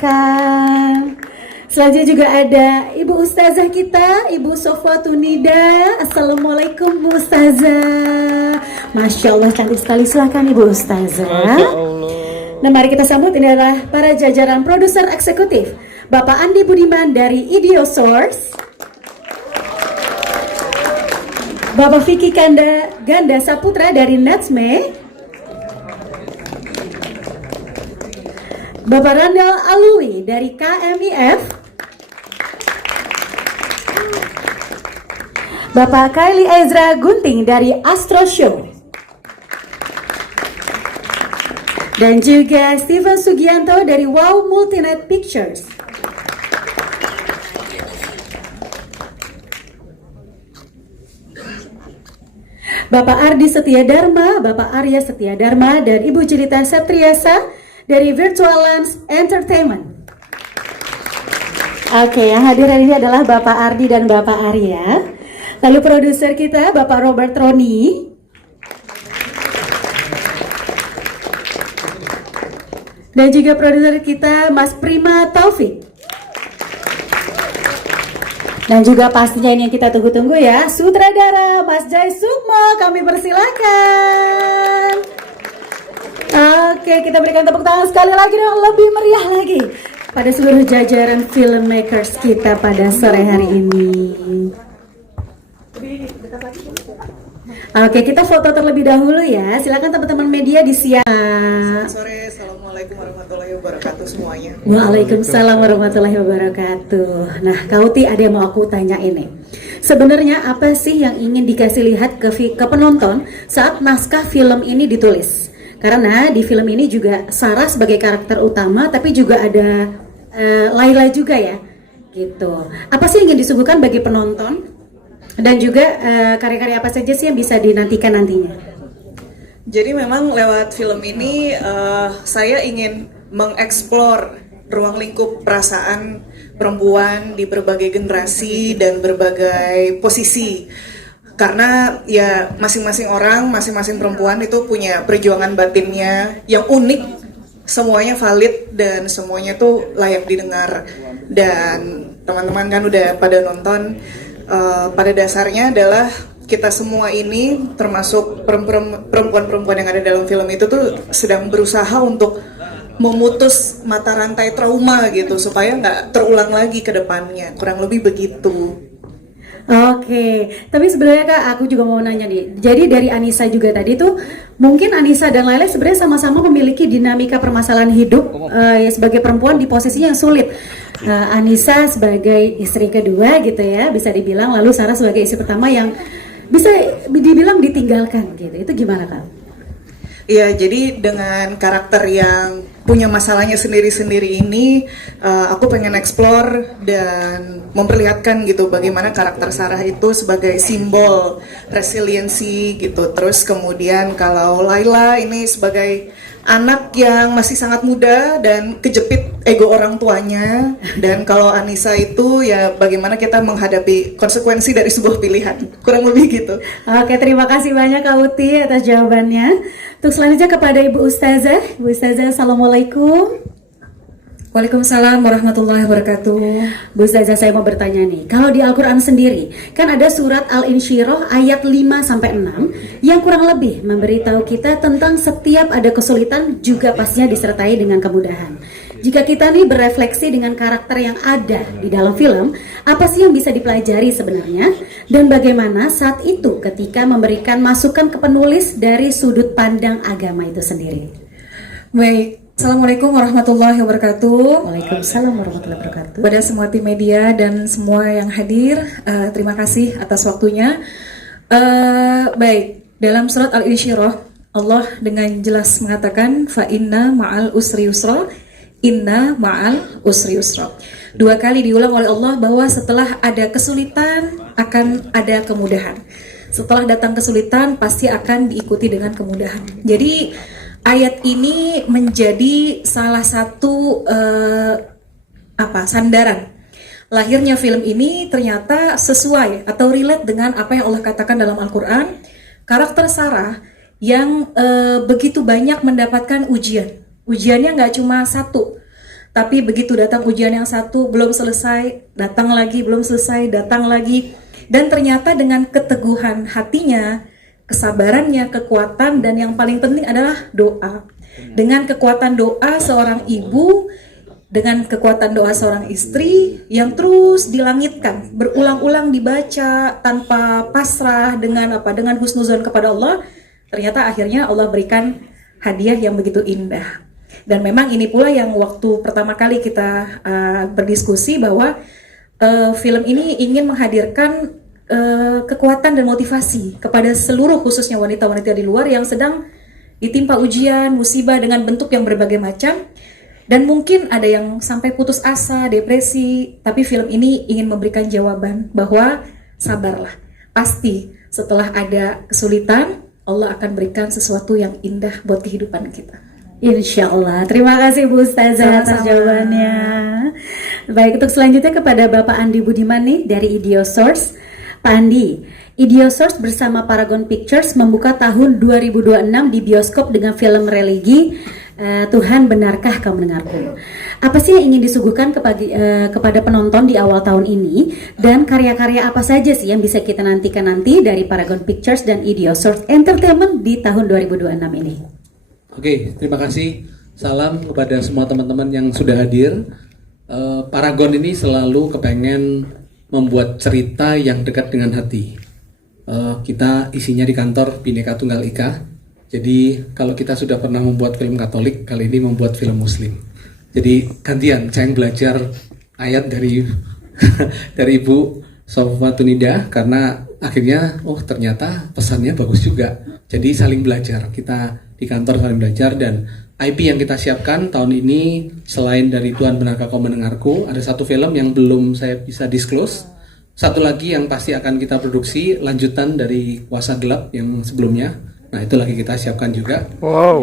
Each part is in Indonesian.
persilakan. Selanjutnya juga ada Ibu Ustazah kita, Ibu Sofwatunida. Assalamualaikum Bu Ustazah. Masya Allah cantik sekali, silakan Ibu Ustazah. Masya Allah. Nah mari kita sambut, ini adalah para jajaran produser eksekutif Bapak Andi Budiman dari Ideo Source, Bapak Vicky Ganda Saputra dari Netsme, Bapak Randall Alwi dari KMIF, Bapak Kylie Ezra Gunting dari Astro Show, dan juga Steven Sugianto dari Wow Multinet Pictures. Bapak Ardi Setia Dharma, Bapak Arya Setia Dharma, dan Ibu Jelita Septriasa dari Virtual Lens Entertainment. Oke, yang hadir hari ini adalah Bapak Ardi dan Bapak Arya. Lalu produser kita Bapak Robert Roni, dan juga produser kita Mas Prima Taufik. Dan juga pastinya ini yang kita tunggu-tunggu ya, sutradara Mas Jai Sukmo, kami persilakan. Oke, kita berikan tepuk tangan sekali lagi dong, lebih meriah lagi pada seluruh jajaran filmmakers kita pada sore hari ini. Oke, kita foto terlebih dahulu ya. Silakan teman-teman media disiap. Sore, assalamualaikum warahmatullahi wabarakatuh semuanya. Waalaikumsalam warahmatullahi wabarakatuh. Nah, Kauti, ada yang mau aku tanya ini. Sebenarnya apa sih yang ingin dikasih lihat ke penonton saat naskah film ini ditulis? Karena di film ini juga Sarah sebagai karakter utama, tapi juga ada Laila juga ya, gitu. Apa sih yang ingin disuguhkan bagi penonton? Dan juga karya-karya apa saja sih yang bisa dinantikan nantinya? Jadi memang lewat film ini saya ingin mengeksplor ruang lingkup perasaan perempuan di berbagai generasi dan berbagai posisi. Karena ya masing-masing orang, masing-masing perempuan itu punya perjuangan batinnya yang unik, semuanya valid dan semuanya tuh layak didengar. Dan teman-teman kan udah pada nonton. Pada dasarnya adalah kita semua ini termasuk perempuan-perempuan yang ada dalam film itu tuh sedang berusaha untuk memutus mata rantai trauma gitu supaya nggak terulang lagi ke depannya, kurang lebih begitu. Oke, tapi sebenarnya Kak, aku juga mau nanya nih. Jadi dari Anissa juga tadi tuh, mungkin Anissa dan Laila sebenarnya sama-sama memiliki dinamika permasalahan hidup ya, sebagai perempuan di posisinya yang sulit. Anissa sebagai istri kedua gitu ya, bisa dibilang, lalu Sarah sebagai istri pertama yang bisa dibilang ditinggalkan gitu. Itu gimana Kak? Iya, jadi dengan karakter yang punya masalahnya sendiri-sendiri ini, aku pengen explore dan memperlihatkan gitu bagaimana karakter Sarah itu sebagai simbol resiliensi gitu. Terus kemudian kalau Laila ini sebagai anak yang masih sangat muda dan kejepit ego orang tuanya, dan kalau Anissa itu ya bagaimana kita menghadapi konsekuensi dari sebuah pilihan, kurang lebih gitu. Oke, terima kasih banyak Kak Uti atas jawabannya. Untuk selanjutnya kepada Ibu Ustazah. Ibu Ustazah, Assalamualaikum. Waalaikumsalam warahmatullahi wabarakatuh. Bu Ustazah, saya mau bertanya nih, kalau di Al-Quran sendiri kan ada surat Al-Insyirah ayat 5-6 yang kurang lebih memberitahu kita tentang setiap ada kesulitan juga pastinya disertai dengan kemudahan. Jika kita nih berefleksi dengan karakter yang ada di dalam film, apa sih yang bisa dipelajari sebenarnya? Dan bagaimana saat itu ketika memberikan masukan ke penulis dari sudut pandang agama itu sendiri? Baik, Assalamualaikum warahmatullahi wabarakatuh. Waalaikumsalam warahmatullahi wabarakatuh. Kepada semua tim media dan semua yang hadir, terima kasih atas waktunya. Baik, dalam surat Al-Insyirah, Allah dengan jelas mengatakan, fa inna ma'al usri yusra, inna ma'al usri yusra. Dua kali diulang oleh Allah bahwa setelah ada kesulitan akan ada kemudahan. Setelah datang kesulitan pasti akan diikuti dengan kemudahan. Jadi ayat ini menjadi salah satu sandaran lahirnya film ini. Ternyata sesuai atau relate dengan apa yang Allah katakan dalam Al-Quran. Karakter Sarah yang begitu banyak mendapatkan ujian. Ujiannya nggak cuma satu, Tapi begitu datang ujian yang satu, belum selesai, datang lagi, belum selesai, datang lagi. Dan ternyata dengan keteguhan hatinya, kesabarannya, kekuatan, dan yang paling penting adalah doa. Dengan kekuatan doa seorang ibu, dengan kekuatan doa seorang istri yang terus dilangitkan, berulang-ulang dibaca tanpa pasrah, dengan husnuzon kepada Allah, ternyata akhirnya Allah berikan hadiah yang begitu indah. Dan memang ini pula yang waktu pertama kali kita berdiskusi bahwa film ini ingin menghadirkan kekuatan dan motivasi kepada seluruh, khususnya wanita-wanita di luar yang sedang ditimpa ujian, musibah dengan bentuk yang berbagai macam. Dan mungkin ada yang sampai putus asa, depresi, tapi film ini ingin memberikan jawaban bahwa sabarlah. Pasti setelah ada kesulitan, Allah akan berikan sesuatu yang indah buat kehidupan kita. Insya Allah. Terima kasih Bu Ustazah atas jawabannya. Baik, untuk selanjutnya kepada Bapak Andi Budiman nih dari Idiosource. Pak Andi, Idiosource bersama Paragon Pictures membuka tahun 2026 di bioskop dengan film religi Tuhan Benarkah Kau Mendengarku. Apa sih yang ingin disuguhkan kepada penonton di awal tahun ini, dan karya-karya apa saja sih yang bisa kita nantikan nanti dari Paragon Pictures dan Idiosource Entertainment di tahun 2026 ini? Oke, terima kasih. Salam kepada semua teman-teman yang sudah hadir. Paragon ini selalu kepengen membuat cerita yang dekat dengan hati. Kita isinya di kantor Bhinneka Tunggal Ika. Jadi kalau kita sudah pernah membuat film Katolik, kali ini membuat film Muslim. Jadi gantian, saya yang belajar ayat dari dari Ibu Sofatunida, karena akhirnya ternyata pesannya bagus juga. Jadi saling belajar, kita di kantor saling belajar. Dan IP yang kita siapkan tahun ini selain dari Tuhan Benarkah Kau Mendengarku, ada satu film yang belum saya bisa disclose. Satu lagi yang pasti akan kita produksi, lanjutan dari Kuasa Gelap yang sebelumnya. Nah, itu lagi kita siapkan juga. Wow.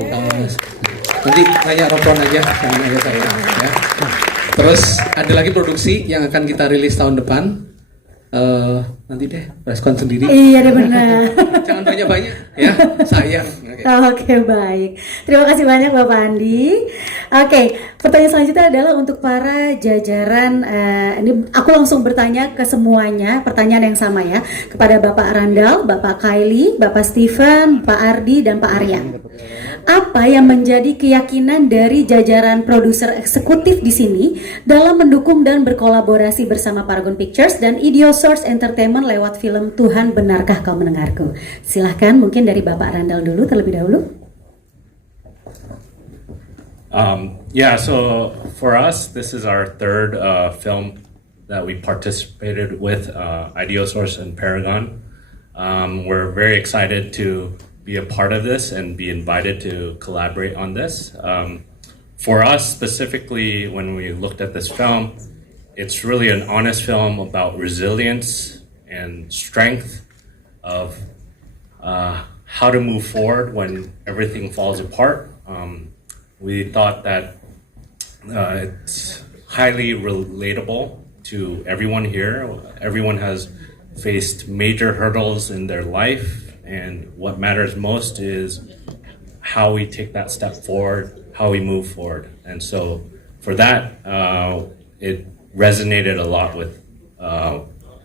Nanti tanya Ropon aja sama ayah saya. Ya. Terus ada lagi produksi yang akan kita rilis tahun depan. Nanti deh respon sendiri. Iya deh, benar. Jangan banyak-banyak ya, sayang. Oke, baik. Terima kasih banyak Bapak Andi. Oke, pertanyaan selanjutnya adalah untuk para jajaran. Ini aku langsung bertanya ke semuanya, pertanyaan yang sama ya, kepada Bapak Randall, Bapak Kylie, Bapak Steven, Pak Ardi, dan Pak Arya. Apa yang menjadi keyakinan dari jajaran produser eksekutif di sini dalam mendukung dan berkolaborasi bersama Paragon Pictures dan Idiosource Entertainment lewat film Tuhan Benarkah Kau Mendengarku? Silahkan, mungkin dari Bapak Randall dulu terlebih dahulu. So for us, this is our third film that we participated with Idiosource and Paragon. We're very excited to be a part of this and be invited to collaborate on this. For us specifically, when we looked at this film, it's really an honest film about resilience and strength of how to move forward when everything falls apart. We thought that it's highly relatable to everyone here. Everyone has faced major hurdles in their life, and what matters most is how we take that step forward, how we move forward. And so for that, it resonated a lot with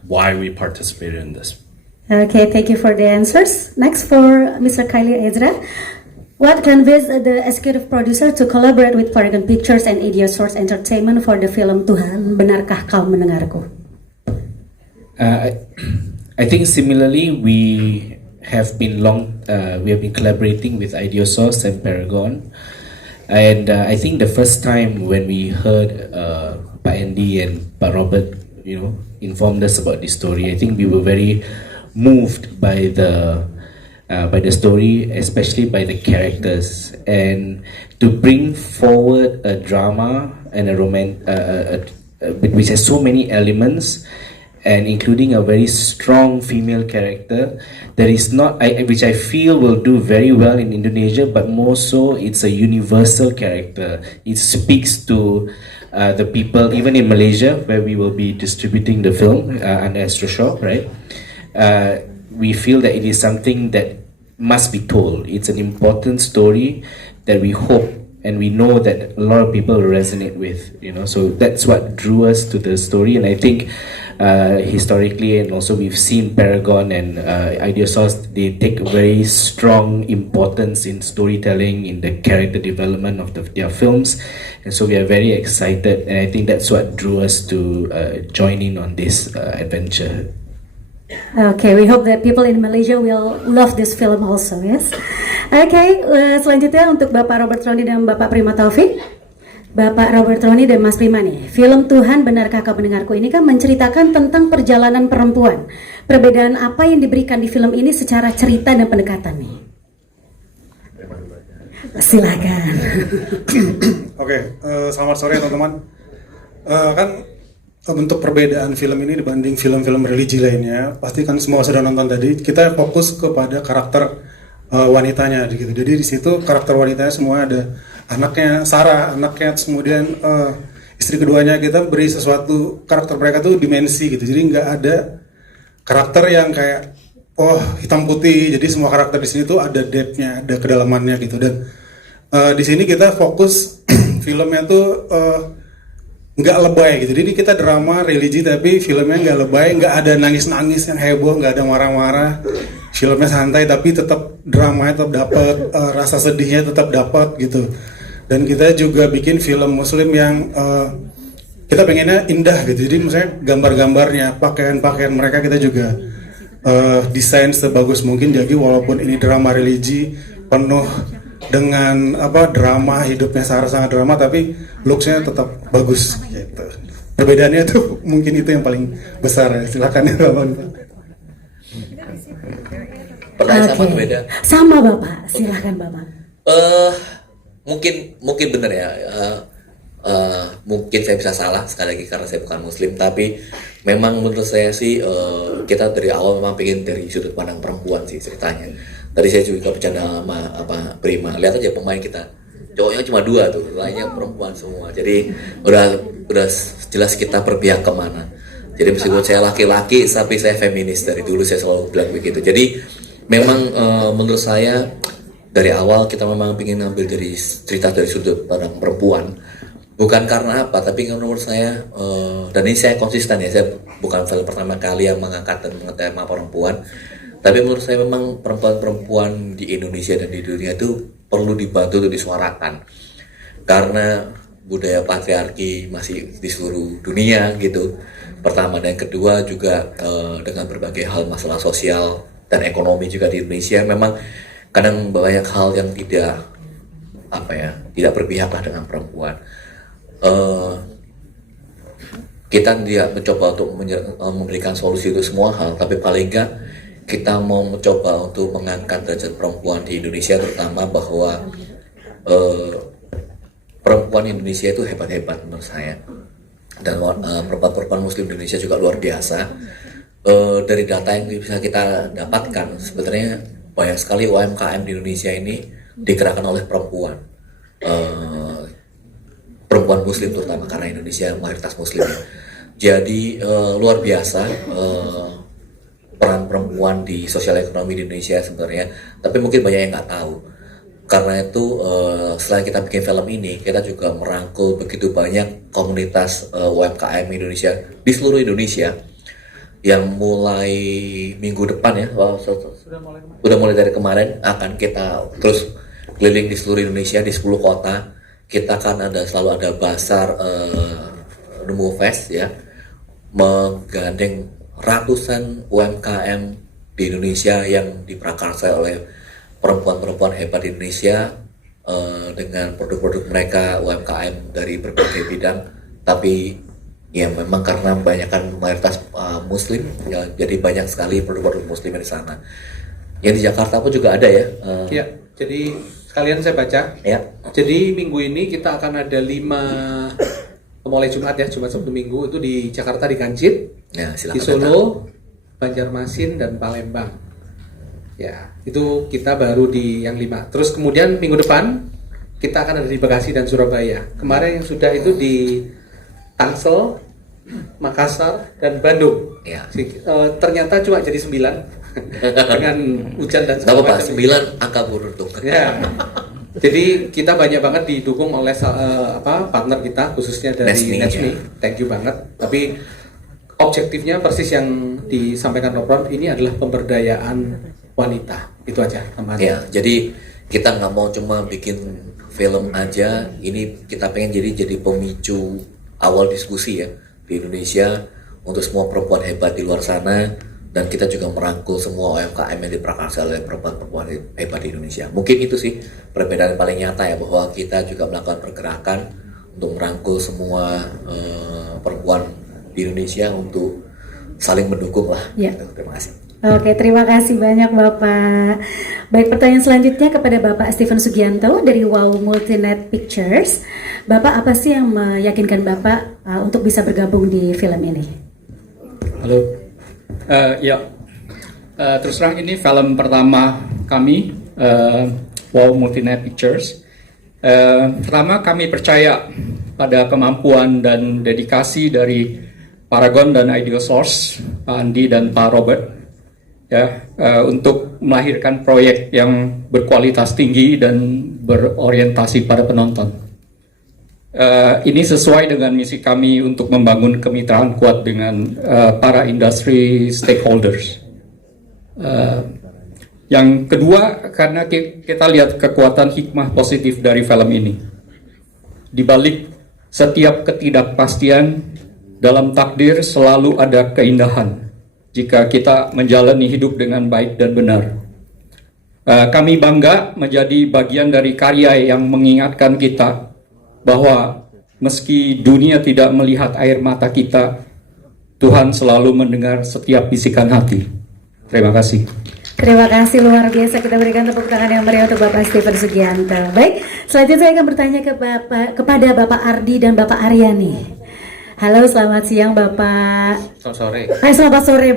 why we participated in this. Okay, thank you for the answers. Next for Mr. Kylie Ezra. What convinced the executive producer to collaborate with Paragon Pictures and Idiosource Entertainment for the film Tuhan Benarkah Kau Mendengarku? I think similarly we have been collaborating with Idiosource and Paragon, and I think the first time when we heard Pak Andy and Pak Robert, informed us about this story, I think we were very moved by the story, especially by the characters, and to bring forward a drama and a romance which has so many elements, and including a very strong female character that is not, which I feel will do very well in Indonesia, but more so it's a universal character. It speaks to the people, even in Malaysia, where we will be distributing the film under AstroShop, right? We feel that it is something that must be told. It's an important story that we hope and we know that a lot of people resonate with, so that's what drew us to the story. And I think historically, and also we've seen Paragon and Ideosource, they take very strong importance in storytelling, in the character development of their films, and so we are very excited, and I think that's what drew us to join in on this adventure. Okay, we hope that people in Malaysia will love this film also, yes. Okay, selanjutnya untuk Bapak Robert Roni dan Bapak Prima Taufik. Bapak Robert Roni dan Mas Prima nih, film Tuhan Benarkah Kau Mendengarku ini kan menceritakan tentang perjalanan perempuan. Perbedaan apa yang diberikan di film ini secara cerita dan pendekatan nih? Silakan. Oke, selamat sore teman-teman. Kan bentuk perbedaan film ini dibanding film-film religi lainnya, pasti kan semua sudah nonton tadi. Kita fokus kepada karakter wanitanya, gitu. Jadi di situ karakter wanitanya semua ada anaknya Sarah, anaknya, kemudian istri keduanya. Kita beri sesuatu, karakter mereka tuh dimensi gitu. Jadi nggak ada karakter yang kayak hitam putih. Jadi semua karakter di sini tuh ada depth-nya, ada kedalamannya gitu. Dan di sini kita fokus filmnya tuh nggak lebay gitu. Jadi kita drama religi tapi filmnya nggak lebay, nggak ada nangis-nangis yang heboh, nggak ada marah-marah. Filmnya santai tapi tetap dramanya tetap dapat, rasa sedihnya tetap dapat gitu. Dan kita juga bikin film Muslim yang kita pengennya indah gitu. Jadi misalnya gambar-gambarnya, pakaian-pakaian mereka kita juga desain sebagus mungkin. Jadi walaupun ini drama religi penuh dengan drama, hidupnya sangat drama, tapi looksnya tetap bagus gitu. Perbedaannya tuh mungkin itu yang paling besar ya. Silakan ya Bapak. Pertanyaan sama atau beda? Sama Bapak, silakan Bapak. Mungkin benar ya. Mungkin saya bisa salah sekali lagi karena saya bukan Muslim, tapi memang menurut saya sih kita dari awal memang pengen dari sudut pandang perempuan sih ceritanya. Tadi saya juga bercanda sama Prima, lihat aja pemain kita, cowoknya cuma 2 tuh, lainnya perempuan semua. Jadi udah jelas kita berpihak kemana. Jadi meskipun saya laki-laki, tapi saya feminis dari dulu, saya selalu bilang begitu. Jadi memang menurut saya dari awal kita memang ingin ambil dari cerita dari sudut pandang perempuan. Bukan karena apa, tapi karena menurut saya, dan ini saya konsisten ya, saya bukan film pertama kali yang mengangkat dan tema perempuan. Tapi menurut saya memang perempuan-perempuan di Indonesia dan di dunia itu perlu dibantu untuk disuarakan. Karena budaya patriarki masih di seluruh dunia gitu. Pertama, dan kedua juga dengan berbagai hal masalah sosial dan ekonomi juga di Indonesia memang kadang banyak hal yang tidak berpihak lah dengan perempuan. Kita tidak mencoba untuk memberikan solusi untuk semua hal, tapi paling enggak kita mau mencoba untuk mengangkat derajat perempuan di Indonesia, terutama bahwa perempuan Indonesia itu hebat-hebat menurut saya, dan perempuan-perempuan Muslim Indonesia juga luar biasa. Dari data yang bisa kita dapatkan, sebenarnya banyak sekali UMKM di Indonesia ini digerakkan oleh perempuan, perempuan Muslim terutama, karena Indonesia mayoritas Muslim. Jadi luar biasa peran perempuan di sosial ekonomi di Indonesia sebenarnya, tapi mungkin banyak yang nggak tahu. Karena itu setelah kita bikin film ini, kita juga merangkul begitu banyak komunitas UMKM Indonesia di seluruh Indonesia, yang mulai minggu depan ya, udah mulai dari kemarin akan kita terus keliling di seluruh Indonesia di 10 kota. Kita kan selalu ada Basar Nemu Fest ya, menggandeng ratusan UMKM di Indonesia yang diprakarsai oleh perempuan-perempuan hebat di Indonesia dengan produk-produk mereka UMKM dari berbagai bidang. Tapi ya memang karena banyakkan mayoritas Muslim ya, jadi banyak sekali produk-produk Muslim di sana. Yang di Jakarta pun juga ada ya. Ya, jadi sekalian saya baca. Ya. Jadi minggu ini kita akan ada 5 mulai Jumat ya, Jumat Sabtu Minggu itu di Jakarta di Kancit, Ya, di Solo, Banjarmasin dan Palembang. Ya, itu kita baru di yang 5. Terus kemudian minggu depan kita akan ada di Bekasi dan Surabaya. Kemarin yang sudah itu di Tangsel, Makassar dan Bandung. Ya. Ternyata cuma jadi 9 dengan hujan dan Nggak apa-apa, macam. 9 angka beruntung. Ya. Jadi kita banyak banget didukung oleh partner kita khususnya dari Nesmi, Nesmi. ya. Thank you banget. Tapi objektifnya persis yang disampaikan Robron ini adalah pemberdayaan wanita. Itu aja teman. Ya, jadi kita nggak mau cuma bikin film aja. Ini kita pengen jadi pemicu awal diskusi ya di Indonesia untuk semua perempuan hebat di luar sana. Dan kita juga merangkul semua UMKM yang diprakarsa oleh perempuan-perempuan hebat di Indonesia. Mungkin itu sih perbedaan paling nyata ya, bahwa kita juga melakukan pergerakan untuk merangkul semua perempuan di Indonesia untuk saling mendukung lah. Ya. Terima kasih. Oke, terima kasih banyak Bapak. Baik, pertanyaan selanjutnya kepada Bapak Steven Sugianto dari Wow Multinet Pictures. Bapak, apa sih yang meyakinkan Bapak untuk bisa bergabung di film ini? Halo. Terus terang ini film pertama kami, Wow Multinet Pictures. Pertama, kami percaya pada kemampuan dan dedikasi dari Paragon dan Ideosource, Pak Andi dan Pak Robert, ya, untuk melahirkan proyek yang berkualitas tinggi dan berorientasi pada penonton. Ini sesuai dengan misi kami untuk membangun kemitraan kuat dengan para industri stakeholders. Yang kedua, karena kita lihat kekuatan hikmah positif dari film ini. Di balik setiap ketidakpastian dalam takdir selalu ada keindahan jika kita menjalani hidup dengan baik dan benar. Kami bangga menjadi bagian dari karya yang mengingatkan kita bahwa meski dunia tidak melihat air mata kita, Tuhan selalu mendengar setiap bisikan hati. Terima kasih. Terima kasih, luar biasa. Kita berikan tepuk tangan yang meriah untuk Bapak Steven Sugianto. Baik, selanjutnya saya akan bertanya kepada Bapak Ardi dan Bapak Aryani. Halo, selamat siang Bapak. Selamat sore. Selamat sore,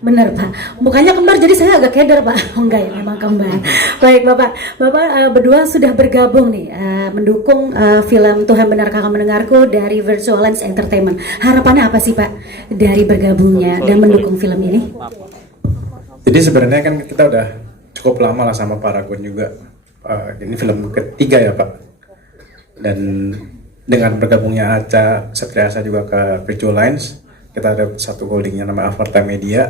benar Pak. Mukanya kembar jadi saya agak keder Pak. Oh enggak ya, memang kembar. Baik Bapak berdua sudah bergabung nih mendukung film Tuhan Benarkah Kau Mendengarku dari Virtual Lens Entertainment. Harapannya apa sih Pak dari bergabungnya dan mendukung film ini? Jadi sebenarnya kan kita udah cukup lama lah sama Paragon juga. Ini film ketiga ya Pak. Dan dengan bergabungnya Aca Septriasa juga ke Virtual Lines, kita ada satu holdingnya nama Avarta Media.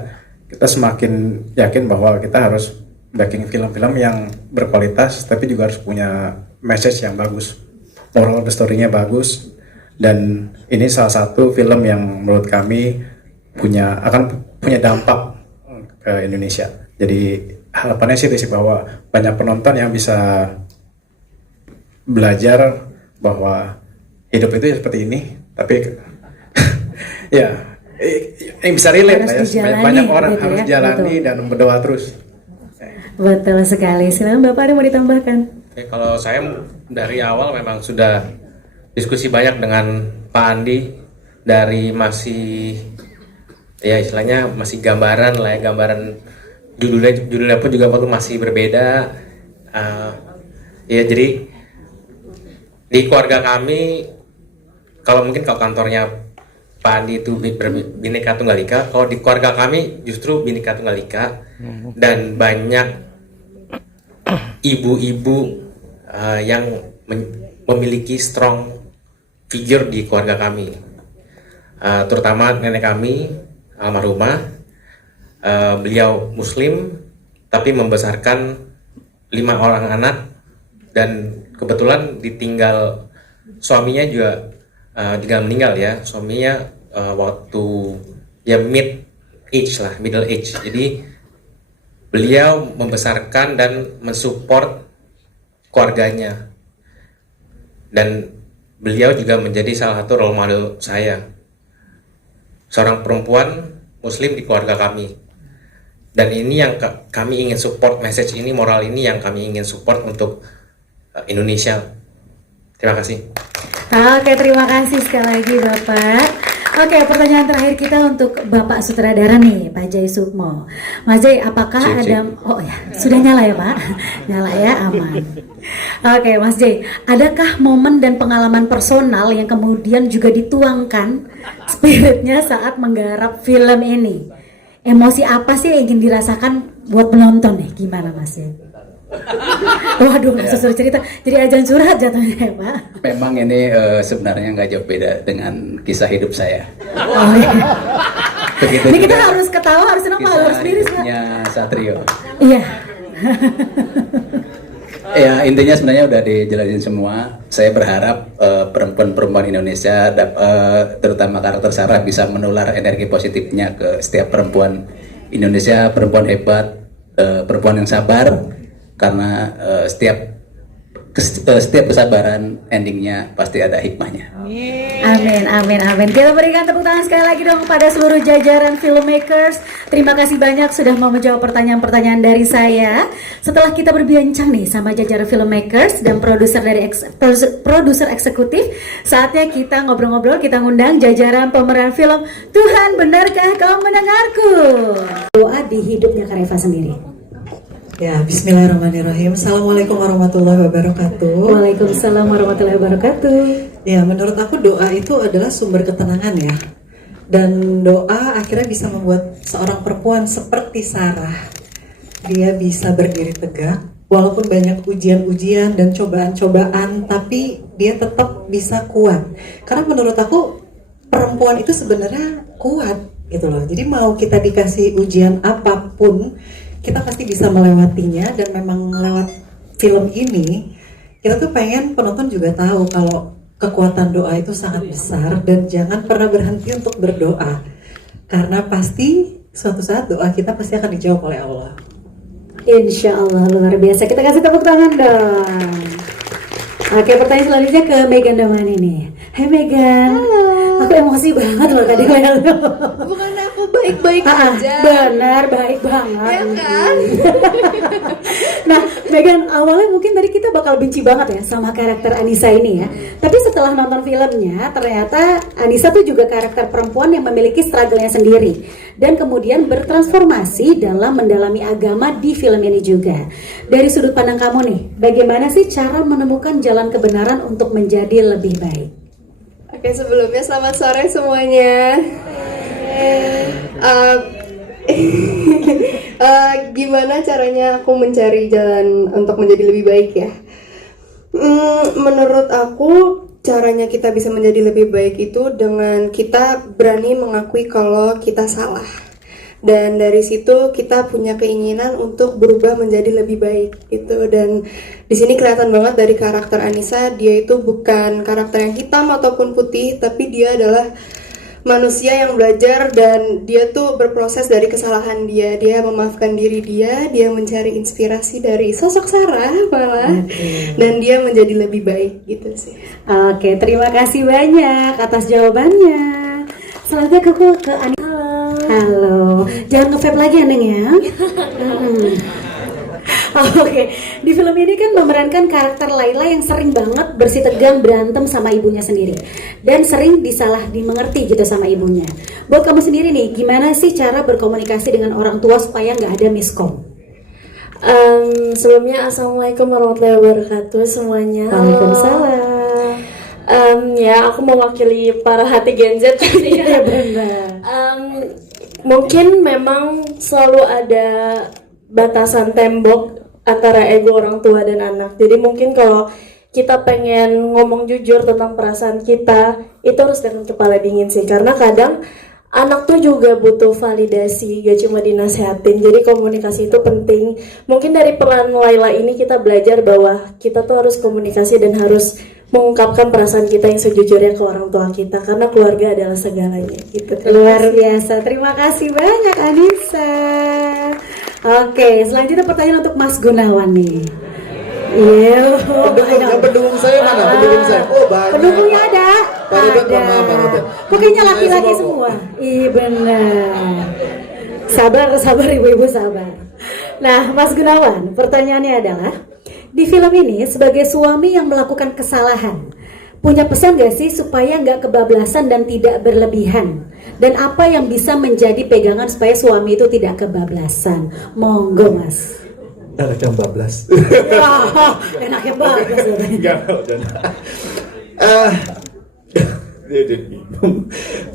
Kita semakin yakin bahwa kita harus backing film-film yang berkualitas, tapi juga harus punya message yang bagus, moral of the story-nya bagus. Dan ini salah satu film yang menurut kami akan punya dampak ke Indonesia. Jadi harapannya sih bahwa banyak penonton yang bisa belajar bahwa hidup itu seperti ini, tapi ya yang bisa relate lah ya. Banyak orang gitu harus ya, jalani betul. dan berdoa terus. Betul sekali. Silakan Bapak, ada mau ditambahkan? Oke, kalau saya dari awal memang sudah diskusi banyak dengan Pak Andi dari masih ya istilahnya masih gambaran lah ya, gambaran judulnya pun juga waktu masih berbeda. Ya jadi di keluarga kami, kalau mungkin kalau kantornya Pak Andi itu Bhinneka Tunggal Ika, kalau di keluarga kami justru Bhinneka Tunggal Ika, dan banyak ibu-ibu yang memiliki strong figure di keluarga kami, terutama nenek kami almarhumah. Beliau Muslim tapi membesarkan 5 orang anak, dan kebetulan ditinggal suaminya juga tinggal meninggal ya, suaminya waktu ya middle age. Jadi beliau membesarkan dan mensupport keluarganya, dan beliau juga menjadi salah satu role model saya, seorang perempuan Muslim di keluarga kami. Dan ini yang kami ingin support, message ini, moral ini yang kami ingin support untuk Indonesia. Terima kasih. Oke, terima kasih sekali lagi Bapak. Oke, pertanyaan terakhir kita untuk Bapak Sutradara nih, Pak Jai Sukmo. Mas Jai, apakah ada... Oh ya, sudah nyala ya Pak? Nyala ya, aman. Oke, Mas Jai, adakah momen dan pengalaman personal yang kemudian juga dituangkan spiritnya saat menggarap film ini? Emosi apa sih yang ingin dirasakan buat penonton nih? Gimana Mas Jai? Waduh, suruh cerita. Jadi ajan curhat jatuhnya ya, Pak. Memang ini sebenarnya nggak jauh beda dengan kisah hidup saya. Oh, iya. Begitu Ini kita juga harus ketawa, harus kenapa, kisah harus miris, Pak. hidupnya Satrio. Iya. Ya, intinya sebenarnya udah dijelasin semua. Saya berharap perempuan-perempuan Indonesia, terutama karakter Sarah, bisa menular energi positifnya ke setiap perempuan Indonesia, perempuan hebat, perempuan yang sabar, karena setiap kesabaran endingnya pasti ada hikmahnya. Amin, amin, amin. Kita berikan tepuk tangan sekali lagi dong kepada seluruh jajaran filmmakers. Terima kasih banyak sudah mau menjawab pertanyaan-pertanyaan dari saya. Setelah kita berbincang nih sama jajaran filmmakers dan produser dari produser eksekutif, saatnya kita ngobrol-ngobrol, kita ngundang jajaran pemeran film Tuhan Benarkah Kau Mendengarku? Doa di hidupnya Kak Reva sendiri. Ya, bismillahirrahmanirrahim. Assalamualaikum warahmatullahi wabarakatuh. Waalaikumsalam warahmatullahi wabarakatuh. Ya, menurut aku doa itu adalah sumber ketenangan ya. Dan doa akhirnya bisa membuat seorang perempuan seperti Sarah, dia bisa berdiri tegak walaupun banyak ujian-ujian dan cobaan-cobaan, tapi dia tetap bisa kuat. Karena menurut aku perempuan itu sebenarnya kuat gitu loh. Jadi mau kita dikasih ujian apapun, kita pasti bisa melewatinya. Dan memang lewat film ini kita tuh pengen penonton juga tahu kalau kekuatan doa itu sangat besar, dan jangan pernah berhenti untuk berdoa, karena pasti suatu saat doa kita pasti akan dijawab oleh Allah. Insya Allah, luar biasa. Kita kasih tepuk tangan dong. Oke, pertanyaan selanjutnya ke Megan Damani nih. Hai Megan. Halo. Aku emosi banget loh tadi ngeliat lo. Bukan aku baik-baik aja. Benar, baik banget. Ya kan? Nah, Megan, awalnya mungkin tadi kita bakal benci banget ya sama karakter Anissa ini ya. Tapi setelah nonton filmnya, ternyata Anissa tuh juga karakter perempuan yang memiliki struggle-nya sendiri. Dan kemudian bertransformasi dalam mendalami agama di film ini juga. Dari sudut pandang kamu nih, bagaimana sih cara menemukan jalan kebenaran untuk menjadi lebih baik? Oke, sebelumnya selamat sore semuanya. Gimana caranya aku mencari jalan untuk menjadi lebih baik ya? Menurut aku caranya kita bisa menjadi lebih baik itu dengan kita berani mengakui kalau kita salah. Dan dari situ kita punya keinginan untuk berubah menjadi lebih baik gitu. Dan di sini kelihatan banget dari karakter Anissa, dia itu bukan karakter yang hitam ataupun putih, tapi dia adalah manusia yang belajar, dan dia tuh berproses dari kesalahan dia. Dia memaafkan diri dia mencari inspirasi dari sosok Sarah malah, dan dia menjadi lebih baik gitu sih. Oke, terima kasih banyak atas jawabannya. Selanjutnya ke Ani. Halo. Jangan nge-vape lagi Neng ya. Oke, di film ini kan memerankan karakter Laila yang sering banget bersitegang berantem sama ibunya sendiri, dan sering disalah dimengerti gitu sama ibunya. Buat kamu sendiri nih, gimana sih cara berkomunikasi dengan orang tua supaya nggak ada miskom? Sebelumnya assalamualaikum warahmatullahi wabarakatuh semuanya. Waalaikumsalam. Ya, aku mewakili para hati Gen Z tadi ya. Benar. Mungkin memang selalu ada batasan tembok antara ego orang tua dan anak. Jadi mungkin kalau kita pengen ngomong jujur tentang perasaan kita, itu harus dengan kepala dingin sih. Karena kadang anak tuh juga butuh validasi, gak cuma dinasehatin. Jadi komunikasi itu penting. Mungkin dari peran Laila ini kita belajar bahwa kita tuh harus komunikasi dan harus mengungkapkan perasaan kita yang sejujurnya ke orang tua kita, karena keluarga adalah segalanya gitu. Luar biasa, terima kasih banyak Anissa. Oke, selanjutnya pertanyaan untuk Mas Gunawan nih. Iya, pendukung saya mana? Pendukung saya. Oh, banyak. Pendukungnya ada. Ada. Pokoknya laki-laki semua. Iya benar. Sabar ibu-ibu sabar. Nah, Mas Gunawan, pertanyaannya adalah, di film ini sebagai suami yang melakukan kesalahan, punya pesan gak sih supaya nggak kebablasan dan tidak berlebihan? Dan apa yang bisa menjadi pegangan supaya suami itu tidak kebablasan? Monggo Mas. Enaknya bablas. Wah, enaknya bablas.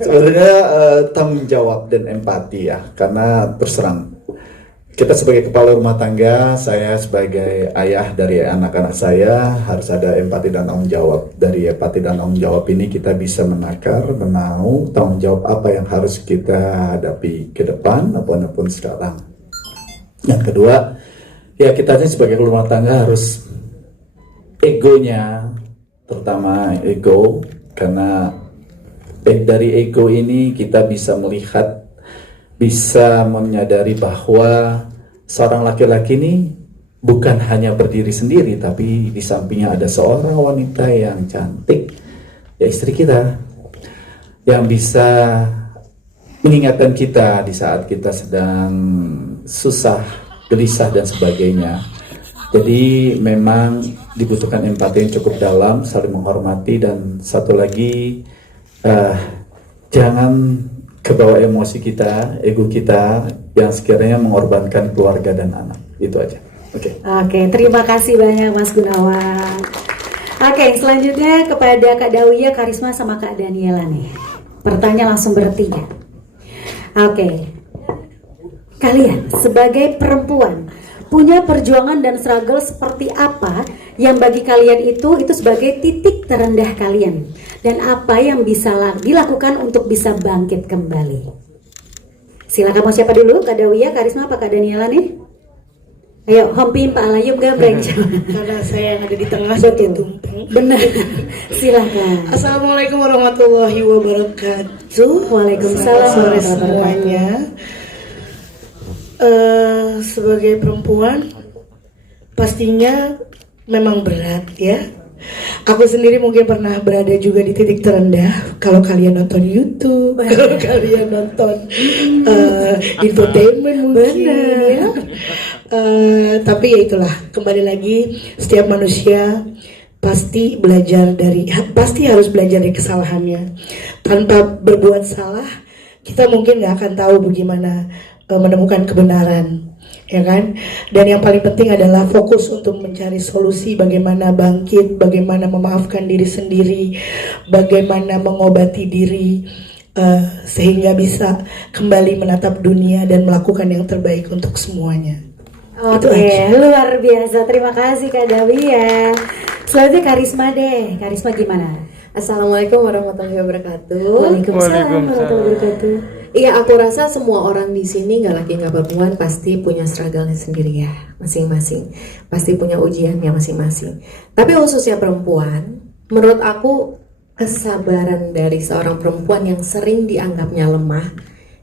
Sebenarnya tanggung jawab dan empati ya, karena terus terang kita sebagai kepala rumah tangga, saya sebagai ayah dari anak-anak saya harus ada empati dan tanggung jawab. Dari empati dan tanggung jawab ini kita bisa menakar, menahu tanggung jawab apa yang harus kita hadapi ke depan apapun sekarang. Yang kedua, ya kita sebagai rumah tangga harus egonya, terutama ego, karena dari ego ini kita bisa melihat, bisa menyadari bahwa seorang laki-laki ini bukan hanya berdiri sendiri, tapi di sampingnya ada seorang wanita yang cantik, ya istri kita, yang bisa mengingatkan kita di saat kita sedang susah, gelisah dan sebagainya. Jadi memang dibutuhkan empati yang cukup dalam, saling menghormati, dan satu lagi jangan kebawa emosi kita, ego kita yang sekiranya mengorbankan keluarga dan anak. Itu aja. Oke, terima kasih banyak Mas Gunawan. Oke, selanjutnya kepada Kak Dawiyah, Karisma sama Kak Daniela nih. Pertanyaan langsung bertiga. Oke. Kalian sebagai perempuan punya perjuangan dan struggle seperti apa yang bagi kalian itu sebagai titik terendah kalian, dan apa yang bisa dilakukan untuk bisa bangkit kembali? Silakan, mau siapa dulu? Kak Dawiyah, Karisma, apa Kak Daniela nih? Ayo, Hompim, Pak Alayub, gambreng. Karena saya yang ada di tengah, betul. Benar. Silakan. Assalamualaikum warahmatullahi wabarakatuh. Waalaikumsalam Sore warahmatullahi semuanya. Sebagai perempuan pastinya memang berat ya. Aku sendiri mungkin pernah berada juga di titik terendah. Kalau kalian nonton YouTube, kalau kalian nonton infotainment mungkin ya. Tapi ya itulah, kembali lagi setiap manusia pasti harus belajar dari kesalahannya. Tanpa berbuat salah, kita mungkin nggak akan tahu bagaimana menemukan kebenaran, ya kan? Dan yang paling penting adalah fokus untuk mencari solusi, bagaimana bangkit, bagaimana memaafkan diri sendiri, bagaimana mengobati diri, sehingga bisa kembali menatap dunia dan melakukan yang terbaik untuk semuanya. Oke, luar biasa. Terima kasih Kak Dawiyah. Selanjutnya Karisma deh. Karisma gimana? Assalamualaikum warahmatullahi wabarakatuh. Waalaikumsalam warahmatullahi wabarakatuh. Iya, aku rasa semua orang di sini, nggak laki nggak perempuan, pasti punya struggle-nya sendiri ya, masing-masing. Pasti punya ujiannya masing-masing. Tapi khususnya perempuan, menurut aku kesabaran dari seorang perempuan yang sering dianggapnya lemah,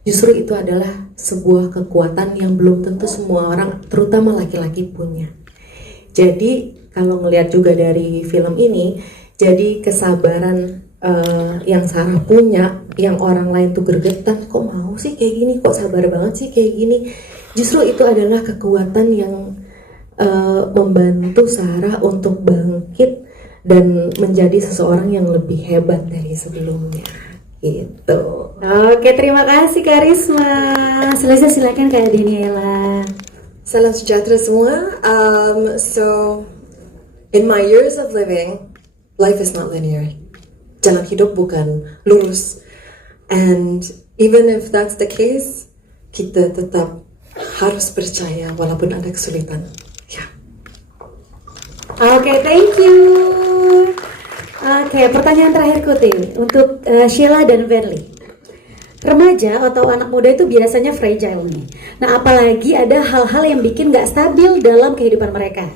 justru itu adalah sebuah kekuatan yang belum tentu semua orang, terutama laki-laki, punya. Jadi kalau ngelihat juga dari film ini, jadi kesabaran yang Sarah punya, yang orang lain tuh gergetan, kok mau sih kayak gini, kok sabar banget sih kayak gini. Justru itu adalah kekuatan yang membantu Sarah untuk bangkit dan menjadi seseorang yang lebih hebat dari sebelumnya. Gitu. Oke, terima kasih Karisma. Selanjutnya silakan Kak Daniela. Salam sejahtera semua. So in my years of living, life is not linear. Jalan hidup bukan lurus. And even if that's the case, kita tetap harus percaya walaupun ada kesulitan. Ya. Oke, thank you. Oke, pertanyaan terakhir Kuti untuk Sheila dan Verly. Remaja atau anak muda itu biasanya fragile nih. Nah, apalagi ada hal-hal yang bikin gak stabil dalam kehidupan mereka.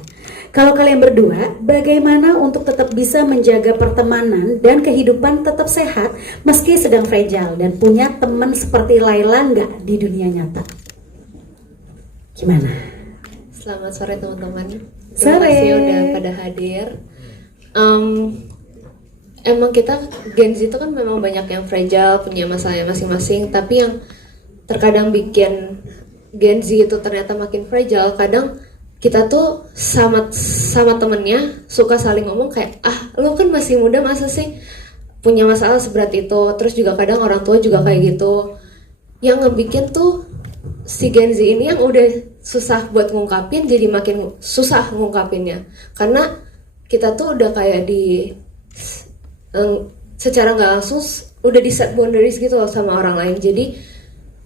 Kalau kalian berdua, bagaimana untuk tetap bisa menjaga pertemanan dan kehidupan tetap sehat meski sedang fragile dan punya teman seperti Laila nggak di dunia nyata? Gimana? Selamat sore teman-teman. Sore. Terima kasih udah pada hadir. Emang kita Gen Z itu kan memang banyak yang fragile, punya masalahnya masing-masing. Tapi yang terkadang bikin Gen Z itu ternyata makin fragile, kadang kita tuh sama temennya suka saling ngomong kayak, lo kan masih muda, masa sih punya masalah seberat itu. Terus juga kadang orang tua juga kayak gitu. Yang ngebikin tuh si Gen Z ini yang udah susah buat ngungkapin jadi makin susah ngungkapinnya. Karena kita tuh udah kayak secara nggak langsung udah di set boundaries gitu loh sama orang lain. Jadi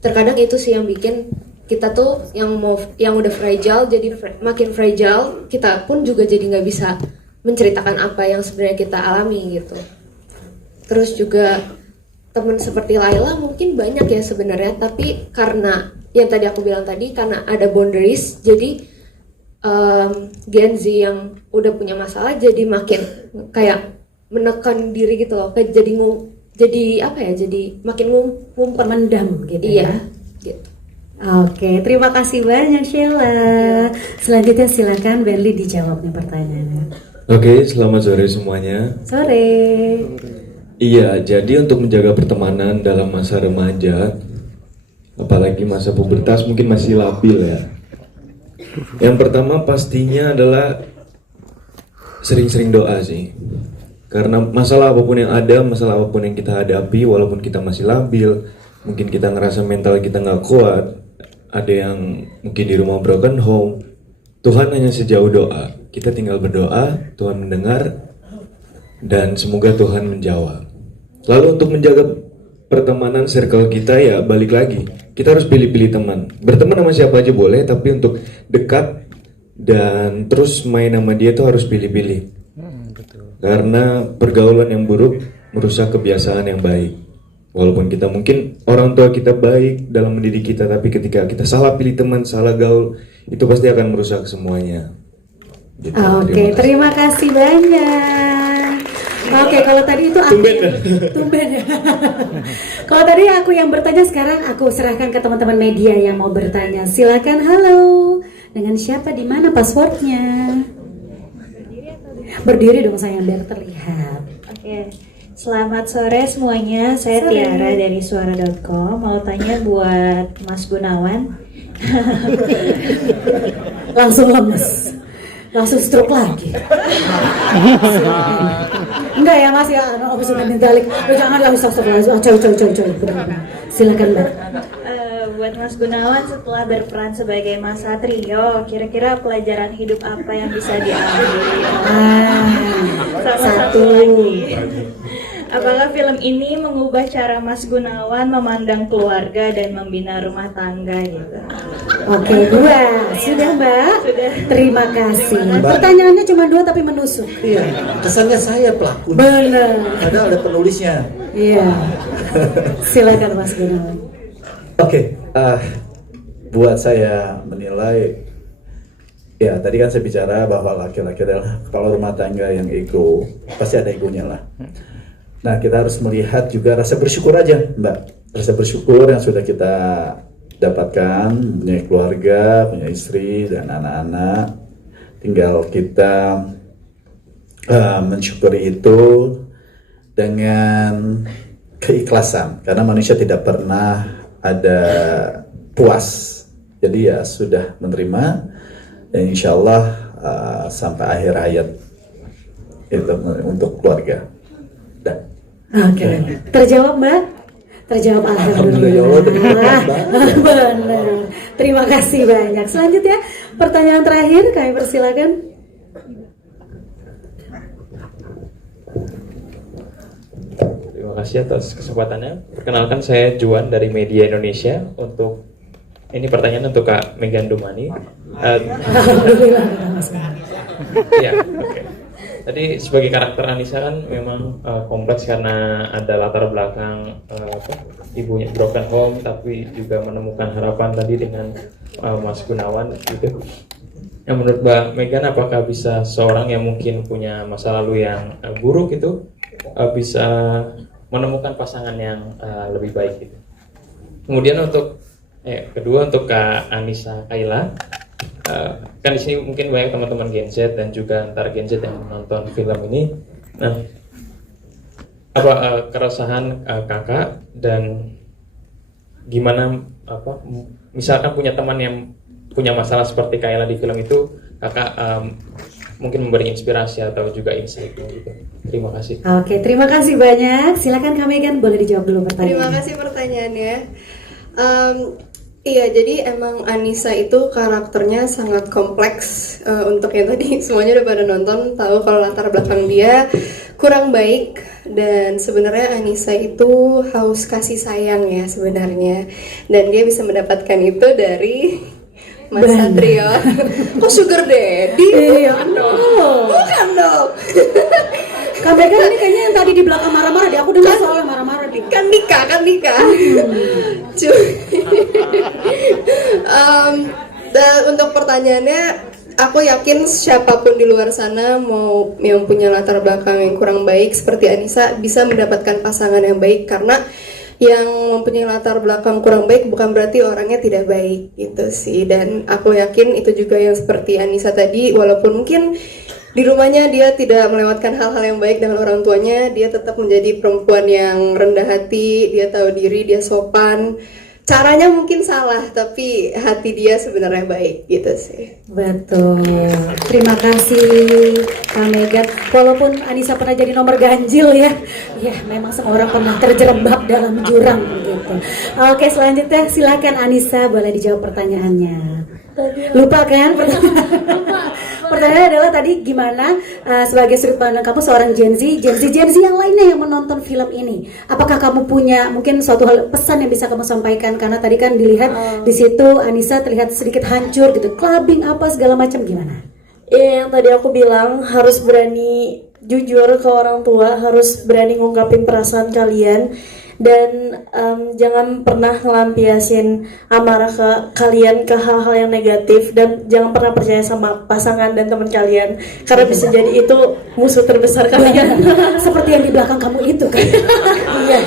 terkadang itu sih yang bikin kita tuh yang udah fragile jadi makin fragile, kita pun juga jadi nggak bisa menceritakan apa yang sebenarnya kita alami gitu. Terus juga teman seperti Laila mungkin banyak ya sebenarnya, tapi karena yang tadi aku bilang tadi, karena ada boundaries, jadi Gen Z yang udah punya masalah jadi makin kayak menekan diri gitu loh, kayak jadi apa ya, jadi makin ngumpet, mendam gitu iya, ya. gitu. Oke, terima kasih banyak Sheila. Selanjutnya silakan Benly dijawab nih pertanyaannya. Oke, selamat sore semuanya. Sore. Iya, jadi untuk menjaga pertemanan dalam masa remaja, apalagi masa pubertas mungkin masih labil ya. Yang pertama pastinya adalah sering-sering doa sih. Karena masalah apapun yang ada, masalah apapun yang kita hadapi, walaupun kita masih labil, mungkin kita ngerasa mental kita nggak kuat, ada yang mungkin di rumah broken home, Tuhan hanya sejauh doa. Kita tinggal berdoa, Tuhan mendengar, dan semoga Tuhan menjawab. Lalu untuk menjaga pertemanan circle kita ya balik lagi, kita harus pilih-pilih teman. Berteman sama siapa aja boleh, tapi untuk dekat dan terus main sama dia tuh harus pilih-pilih. Karena pergaulan yang buruk merusak kebiasaan yang baik. Walaupun kita mungkin orang tua kita baik dalam mendidik kita, tapi ketika kita salah pilih teman, salah gaul, itu pasti akan merusak semuanya. Gitu. Oke, terima kasih banyak. Oke, kalau tadi itu aku tumben ya. Kalau tadi aku yang bertanya, sekarang aku serahkan ke teman-teman media yang mau bertanya. Silakan, halo. Dengan siapa, di mana passwordnya? Berdiri dong sayang biar terlihat. Oke. Selamat sore semuanya, saya Sore. Tiara dari suara.com. Mau tanya buat Mas Gunawan. Langsung lemes, langsung stroke lagi. Enggak ya Mas ya, aku sudah mentalik. Jangan lagi stroke lagi. Coy. Benar-benar. Silakan Mbak. Buat Mas Gunawan, setelah berperan sebagai Mas Satrio, kira-kira pelajaran hidup apa yang bisa diambil? Sama satu lagi. Apakah film ini mengubah cara Mas Gunawan memandang keluarga dan membina rumah tangga gitu? Oke, 2. Sudah Mbak? Sudah. Terima kasih. Pertanyaannya cuma 2 tapi menusuk. Iya, kesannya saya pelaku. Benar. Padahal ada penulisnya. Iya. Silakan Mas Gunawan. Oke, buat saya menilai, ya tadi kan saya bicara bahwa laki-laki adalah kepala rumah tangga yang ego, pasti ada egonya lah. Nah, kita harus melihat juga rasa bersyukur aja, Mbak. Rasa bersyukur yang sudah kita dapatkan, punya keluarga, punya istri dan anak-anak. Tinggal kita mensyukuri itu dengan keikhlasan, karena manusia tidak pernah ada puas. Jadi ya sudah menerima, dan insya Allah sampai akhir hayat itu untuk keluarga. Oke. Terjawab Mbak? Terjawab alhamdulillah. Benar. Terima kasih banyak. Selanjutnya pertanyaan terakhir kami persilakan. Terima kasih atas kesempatannya. Perkenalkan, saya Juan dari Media Indonesia. Untuk ini pertanyaan untuk Kak Megan Dumani. Ya, oke. Tadi sebagai karakter Anissa kan memang kompleks karena ada latar belakang ibunya broken home, tapi juga menemukan harapan tadi dengan Mas Gunawan gitu. Yang menurut Mbak Megan, apakah bisa seorang yang mungkin punya masa lalu yang buruk itu bisa menemukan pasangan yang lebih baik gitu? Kemudian untuk kedua untuk Kak Anissa Kaila. Kan di sini mungkin banyak teman-teman Gen Z dan juga antar Gen Z yang menonton film ini. Nah, apa keresahan kakak dan gimana misalkan punya teman yang punya masalah seperti Kaila di film itu, kakak mungkin memberi inspirasi atau juga insight gitu. Terima kasih. Oke, terima kasih banyak. Silakan Kak Megan, boleh dijawab dulu pertanyaannya. Terima kasih pertanyaannya. Iya, jadi emang Anissa itu karakternya sangat kompleks. Untuk yang tadi semuanya udah pada nonton, tahu kalau latar belakang dia kurang baik, dan sebenarnya Anissa itu haus kasih sayang ya sebenarnya, dan dia bisa mendapatkan itu dari Mas Satrio. Kok sugar daddy? Iya, bukan dong. Kak Megan ini kayaknya yang tadi di belakang marah-marah deh. Aku dengar soalnya marah-marah deh. Kan nikah. Dan untuk pertanyaannya, aku yakin siapapun di luar sana mau yang punya latar belakang yang kurang baik seperti Anissa bisa mendapatkan pasangan yang baik, karena yang mempunyai latar belakang kurang baik bukan berarti orangnya tidak baik gitu sih. Dan aku yakin itu juga yang seperti Anissa tadi, walaupun mungkin di rumahnya dia tidak melewatkan hal-hal yang baik dengan orang tuanya, dia tetap menjadi perempuan yang rendah hati, dia tahu diri, dia sopan. Caranya mungkin salah, tapi hati dia sebenarnya baik gitu sih. Betul. Terima kasih Kak Megan. Walaupun Anissa pernah jadi nomor ganjil ya. Ya, memang semua orang pernah terjerembab dalam jurang gitu. Oke, selanjutnya silakan Anissa, boleh dijawab pertanyaannya. Lupa kan pertanyaannya adalah tadi gimana sebagai sudut pandang kamu seorang Gen Z yang lainnya yang menonton film ini, apakah kamu punya mungkin suatu hal pesan yang bisa kamu sampaikan, karena tadi kan dilihat di situ Anissa terlihat sedikit hancur gitu, clubbing apa segala macam, gimana? Iya, yang tadi aku bilang, harus berani jujur ke orang tua, harus berani ngungkapin perasaan kalian, dan jangan pernah ngelampiasin amarah ke kalian ke hal-hal yang negatif, dan jangan pernah percaya sama pasangan dan teman kalian, karena bisa jadi itu musuh terbesar kalian. Seperti yang di belakang kamu itu kan. Iya.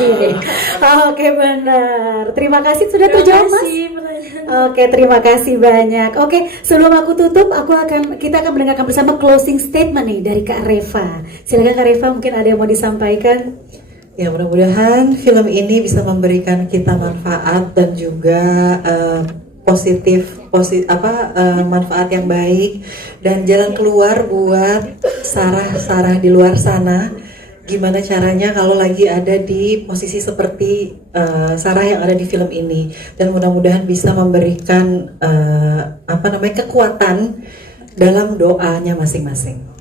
Oke, benar. Terima kasih sudah terjawab, Mas. Oke, terima kasih banyak. Oke, sebelum aku tutup, kita akan mendengarkan bersama closing statement nih dari Kak Reva. Silakan Kak Reva, mungkin ada yang mau disampaikan. Ya, mudah-mudahan film ini bisa memberikan kita manfaat dan juga manfaat yang baik dan jalan keluar buat Sarah di luar sana. Gimana caranya kalau lagi ada di posisi seperti Sarah yang ada di film ini, dan mudah-mudahan bisa memberikan kekuatan dalam doanya masing-masing.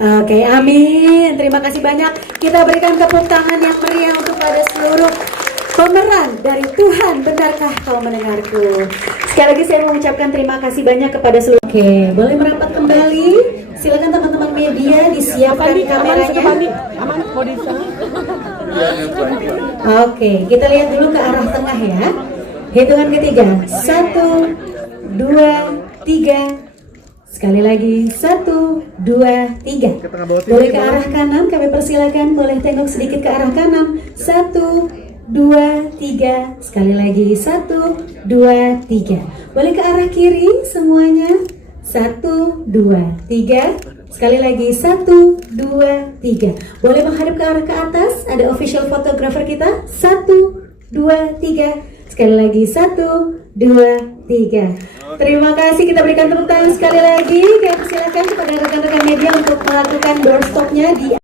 Oke, amin. Terima kasih banyak. Kita berikan tepuk tangan yang meriah untuk pada seluruh pemeran dari Tuhan Benarkah Kau Mendengarku. Sekali lagi saya mengucapkan terima kasih banyak kepada seluruh. Oke, boleh merapat kembali. Silakan teman-teman media disiapkan kameranya. Aman, mau Oke, kita lihat dulu ke arah tengah ya. Hitungan ketiga, 1, 2, 3. Sekali lagi, 1, 2, 3. Boleh ke arah kanan, kami persilakan. Boleh tengok sedikit ke arah kanan. 1, 2, 3. Sekali lagi, 1, 2, 3. Boleh ke arah kiri semuanya. 1, 2, 3. Sekali lagi, 1, 2, 3. Boleh menghadap ke arah ke atas. Ada official photographer kita. 1, 2, 3. Sekali lagi, 1, 2, 3. Terima kasih, kita berikan tepuk tangan sekali lagi. Kami silakan kepada rekan-rekan media untuk melakukan doorstopnya di